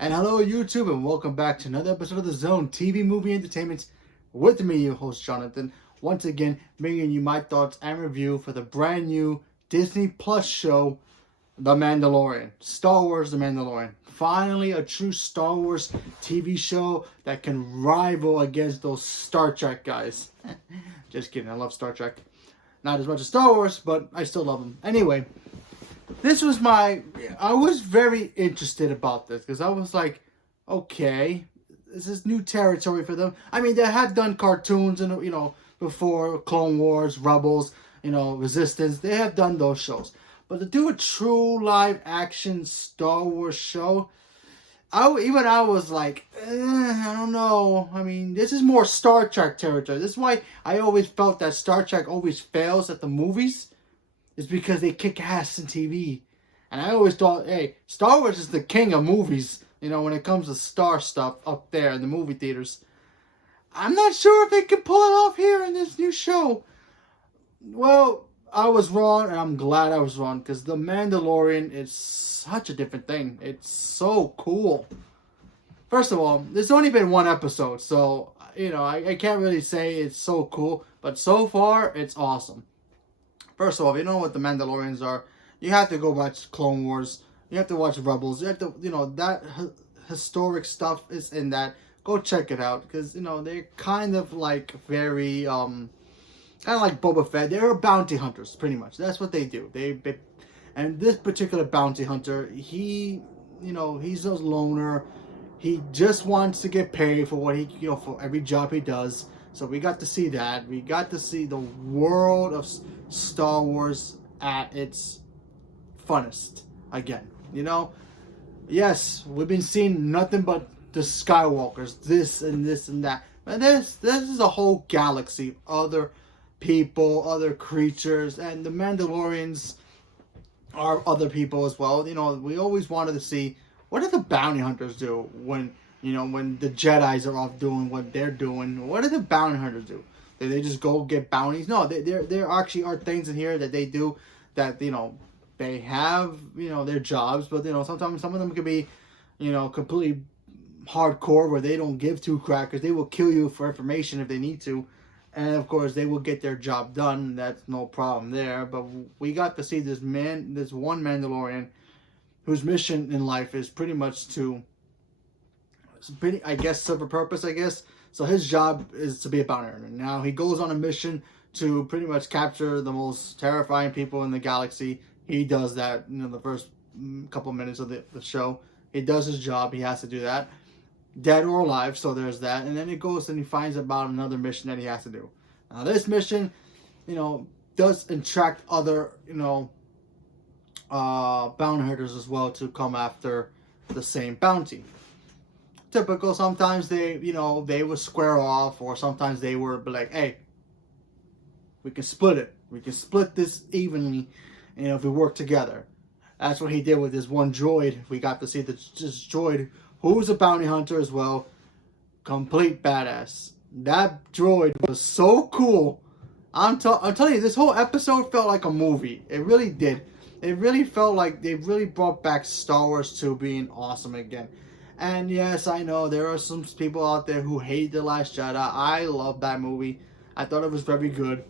And hello YouTube, and welcome back to another episode of The Zone TV Movie Entertainment with me, your host Jonathan. Once again, bringing you my thoughts and review for the brand new Disney Plus show, The Mandalorian. Star Wars The Mandalorian. Finally, a true Star Wars TV show that can rival against those Star Trek guys. Just kidding, I love Star Trek. Not as much as Star Wars, but I still love them. Anyway, I was very interested about this because I was like, okay, this is new territory for them. I mean, they had done cartoons and, before Clone Wars, Rebels, Resistance. They have done those shows. But to do a true live action Star Wars show, I was like, I don't know. I mean, this is more Star Trek territory. This is why I always felt that Star Trek always fails at the movies. Is because they kick ass in TV. And I always thought, hey, Star Wars is the king of movies, when it comes to star stuff up there in the movie theaters. I'm not sure if they can pull it off here in this new show. Well, I was wrong, and I'm glad I was wrong, because The Mandalorian is such a different thing. It's so cool. First of all, there's only been one episode, so, I can't really say it's so cool, but so far, it's awesome. First of all, if you know what the Mandalorians are, you have to go watch Clone Wars. You have to watch Rebels. You have to, that historic stuff is in that. Go check it out because they're kind of like very kind of like Boba Fett. They're bounty hunters, pretty much. That's what they do. And this particular bounty hunter, he's a loner. He just wants to get paid for what he, for every job he does. So we got to see that. We got to see the world of Star Wars at its funnest again. Yes, we've been seeing nothing but the Skywalkers, this and this and that. But this is a whole galaxy of other people, other creatures, and the Mandalorians are other people as well. We always wanted to see what do the bounty hunters do when the Jedis are off doing what they're doing. What do the bounty hunters do? Do they just go get bounties? No, there actually are things in here that they do that, they have, their jobs, but, sometimes some of them can be, completely hardcore where they don't give two crackers. They will kill you for information if they need to. And, of course, they will get their job done. That's no problem there. But we got to see this one Mandalorian whose mission in life is pretty much to, serve a purpose, So his job is to be a bounty hunter. Now he goes on a mission to pretty much capture the most terrifying people in the galaxy. He does that, the first couple minutes of the show. He does his job. He has to do that. Dead or alive, so there's that. And then it goes and he finds about another mission that he has to do. Now this mission, does attract other, bounty hunters as well to come after the same bounty. Typical. Sometimes they would square off, or sometimes they would be like, hey, we can split it. We can split this evenly, if we work together. That's what he did with this one droid. We got to see this droid, who's a bounty hunter as well. Complete badass. That droid was so cool. I'm telling you, this whole episode felt like a movie. It really did. It really felt like they really brought back Star Wars to being awesome again. And yes, I know there are some people out there who hate The Last Jedi. I love that movie. I thought it was very good.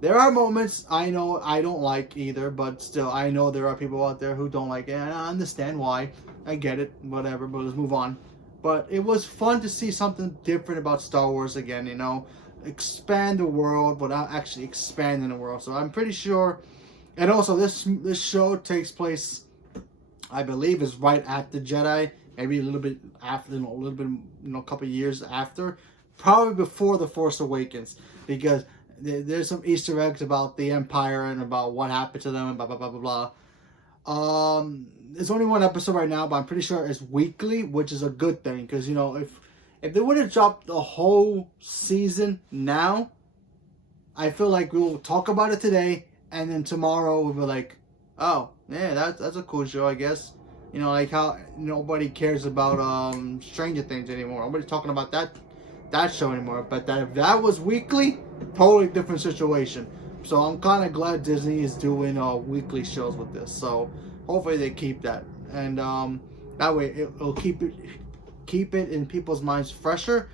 There are moments I know I don't like either, but still, I know there are people out there who don't like it, and I understand why. I get it, whatever, but let's move on. But it was fun to see something different about Star Wars again, expand the world without actually expanding the world. So I'm pretty sure, and also this show takes place, I believe, is right after Jedi. Maybe a little bit after, a couple of years after. Probably before The Force Awakens. Because there's some Easter eggs about the Empire and about what happened to them and blah, blah, blah, blah, blah. There's only one episode right now, but I'm pretty sure it's weekly, which is a good thing. Because, if they would have dropped the whole season now, I feel like we'll talk about it today. And then tomorrow we'll be like, oh, yeah, that's a cool show, I guess. Like how nobody cares about Stranger Things anymore. Nobody's talking about that show anymore. But if that was weekly, totally different situation. So I'm kind of glad Disney is doing weekly shows with this. So hopefully they keep that. And That way, it'll keep it in people's minds fresher,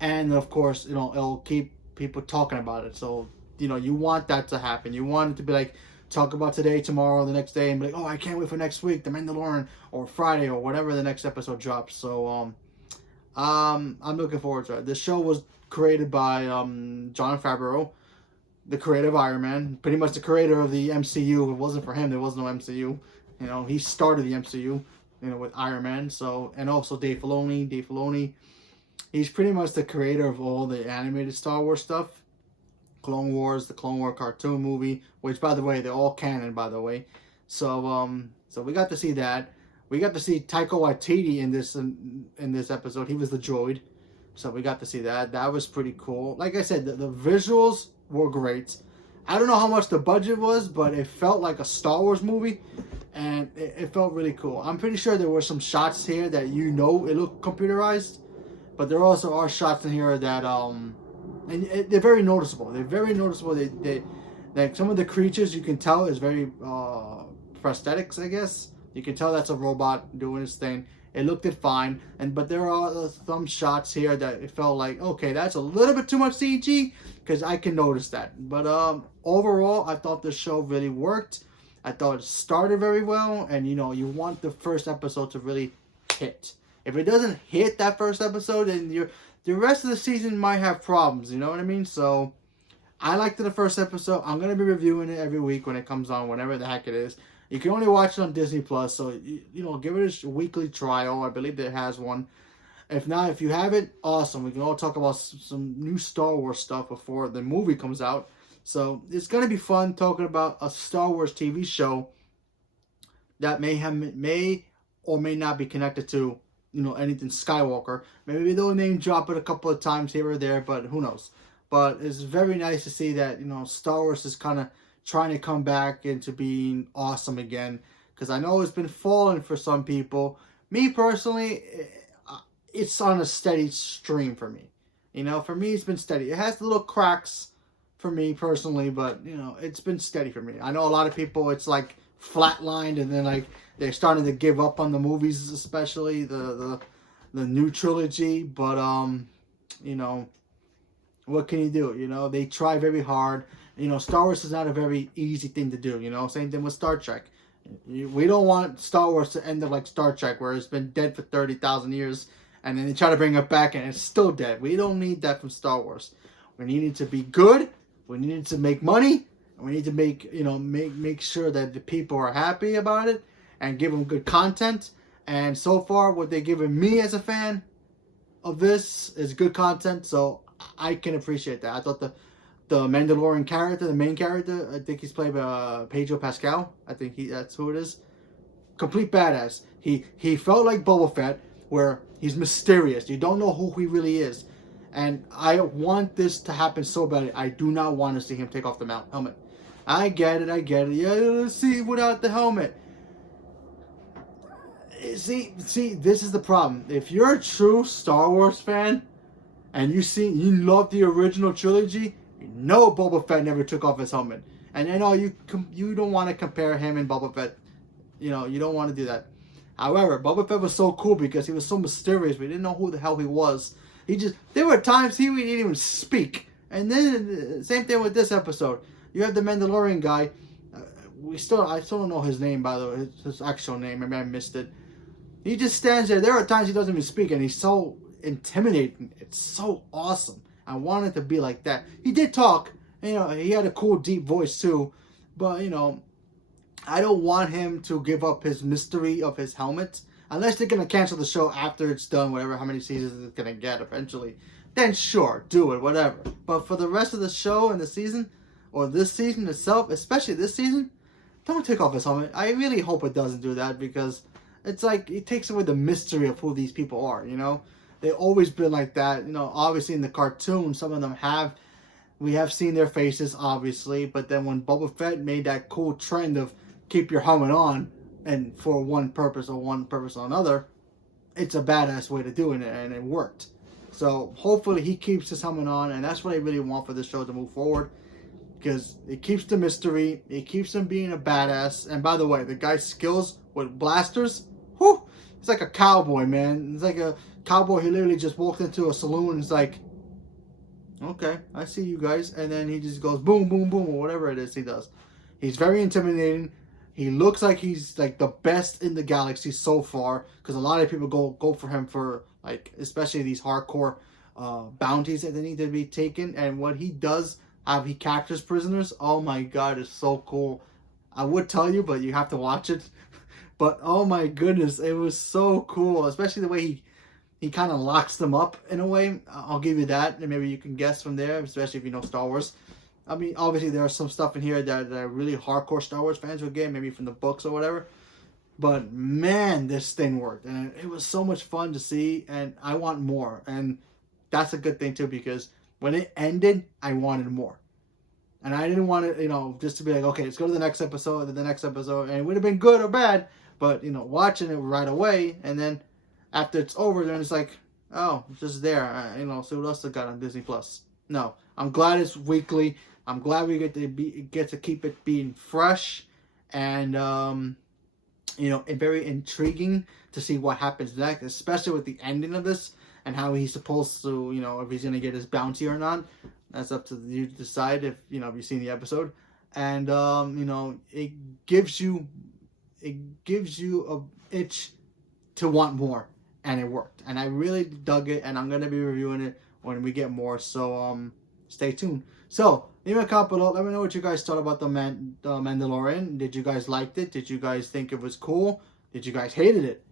and of course, it'll keep people talking about it. So, you want that to happen. You want it to be like, talk about today, tomorrow, the next day, and be like, oh, I can't wait for next week, The Mandalorian, or Friday, or whatever the next episode drops. So, I'm looking forward to it. This show was created by Jon Favreau, the creator of Iron Man, pretty much the creator of the MCU. If it wasn't for him, there was no MCU. He started the MCU, with Iron Man. So, and also Dave Filoni. He's pretty much the creator of all the animated Star Wars stuff. Clone Wars, the Clone War cartoon movie, which, by the way, they're all canon, by the way. So, so we got to see that. We got to see Taika Waititi in this episode. He was the droid. So we got to see that. That was pretty cool. Like I said, the visuals were great. I don't know how much the budget was, but it felt like a Star Wars movie. And it felt really cool. I'm pretty sure there were some shots here that it looked computerized. But there also are shots in here that, and they're very noticeable. They're very noticeable. They like some of the creatures, you can tell is very prosthetics, I guess. You can tell that's a robot doing his thing. It looked fine, but there are some shots here that it felt like, okay, that's a little bit too much CG, because I can notice that. But overall, I thought the show really worked. I thought it started very well, and you want the first episode to really hit. If it doesn't hit that first episode, then the rest of the season might have problems. You know what I mean? So I liked the first episode. I'm gonna be reviewing it every week when it comes on, whenever the heck it is. You can only watch it on Disney Plus, so give it a weekly trial. I believe it has one. If not, if you have it, awesome. We can all talk about some new Star Wars stuff before the movie comes out. So it's gonna be fun talking about a Star Wars TV show that may or may not be connected to anything Skywalker. Maybe they'll name drop it a couple of times here or there, but who knows? But it's very nice to see that Star Wars is kind of trying to come back into being awesome again, because I know it's been falling for some people. Me personally, it's on a steady stream for me. For me, it's been steady. It has little cracks for me personally, but it's been steady for me. I know a lot of people, it's like flatlined, and then like they're starting to give up on the movies, especially the new trilogy. But what can you do? They try very hard. Star Wars is not a very easy thing to do. Same thing with Star Trek. We don't want Star Wars to end up like Star Trek, where it's been dead for 30,000 years, and then they try to bring it back and it's still dead. We don't need that from Star Wars. We need it to be good. We need it to make money. And we need to make sure that the people are happy about it and give them good content. And so far, what they're giving me as a fan of this is good content. So I can appreciate that. I thought the Mandalorian character, the main character, I think he's played by Pedro Pascal. I think that's who it is. Complete badass. He felt like Boba Fett, where he's mysterious. You don't know who he really is. And I want this to happen so badly. I do not want to see him take off the helmet. I get it. Yeah, let's see without the helmet. See, this is the problem. If you're a true Star Wars fan, and you love the original trilogy, Boba Fett never took off his helmet. And I know you don't want to compare him and Boba Fett. You don't want to do that. However, Boba Fett was so cool because he was so mysterious. We didn't know who the hell he was. There were times he didn't even speak. And then same thing with this episode. You have the Mandalorian guy. I still don't know his name, by the way, his actual name. Maybe I missed it. He just stands there. There are times he doesn't even speak, and he's so intimidating. It's so awesome. I wanted to be like that. He did talk. He had a cool, deep voice too. But I don't want him to give up his mystery of his helmet. Unless they're gonna cancel the show after it's done, whatever, how many seasons it's gonna get eventually. Then sure, do it, whatever. But for the rest of the show and the season, or this season itself, especially this season, don't take off his helmet. I really hope it doesn't do that, because it's like it takes away the mystery of who these people are. They've always been like that. Obviously in the cartoon, some of them we have seen their faces, obviously. But then when Boba Fett made that cool trend of keep your helmet on, and for one purpose or another, it's a badass way to do it, and it worked. So hopefully he keeps his helmet on, and that's what I really want for this show to move forward, because it keeps the mystery, it keeps him being a badass. And by the way, the guy's skills with blasters, whew, it's like a cowboy, man. It's like a cowboy who literally just walked into a saloon and is like, okay, I see you guys. And then he just goes boom, boom, boom, or whatever it is he does. He's very intimidating. He looks like he's like the best in the galaxy so far, because a lot of people go for him for, like, especially these hardcore bounties that they need to be taken. And what he does, how he captures prisoners, oh my god, it's so cool. I would tell you, but you have to watch it. But oh my goodness, it was so cool, especially the way he kind of locks them up in a way. I'll give you that, and maybe you can guess from there, especially if you know Star Wars. I mean, obviously there are some stuff in here that really hardcore Star Wars fans will get, maybe from the books or whatever. But man, this thing worked, and it was so much fun to see, and I want more. And that's a good thing too, because when it ended, I wanted more. And I didn't want it, just to be like, okay, let's go to the next episode, and it would have been good or bad, but, watching it right away, and then after it's over, then it's like, oh, it's just there, see what else they got on Disney Plus. No, I'm glad it's weekly. I'm glad we get to keep it being fresh, and very intriguing to see what happens next, especially with the ending of this and how he's supposed to, if he's gonna get his bounty or not. That's up to you to decide if you've seen the episode, and it gives you a itch to want more, and it worked, and I really dug it, and I'm gonna be reviewing it when we get more. So stay tuned. So leave me a comment below. Let me know what you guys thought about the Mandalorian. Did you guys like it? Did you guys think it was cool? Did you guys hated it?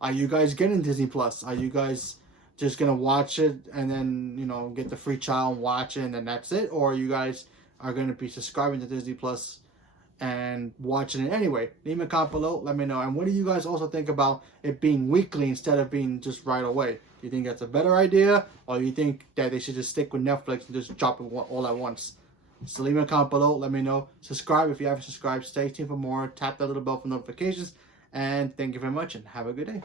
Are you guys getting Disney Plus? Are you guys just gonna watch it and then get the free trial and watch it and then that's it, or you guys are gonna be subscribing to Disney Plus and watching it anyway? Leave me a comment below. Let me know. And what do you guys also think about it being weekly instead of being just right away? Do you think that's a better idea, or do you think that they should just stick with Netflix and just drop it all at once? So leave me a comment below. Let me know. Subscribe if you haven't subscribed. Stay tuned for more. Tap that little bell for notifications. And thank you very much, and have a good day.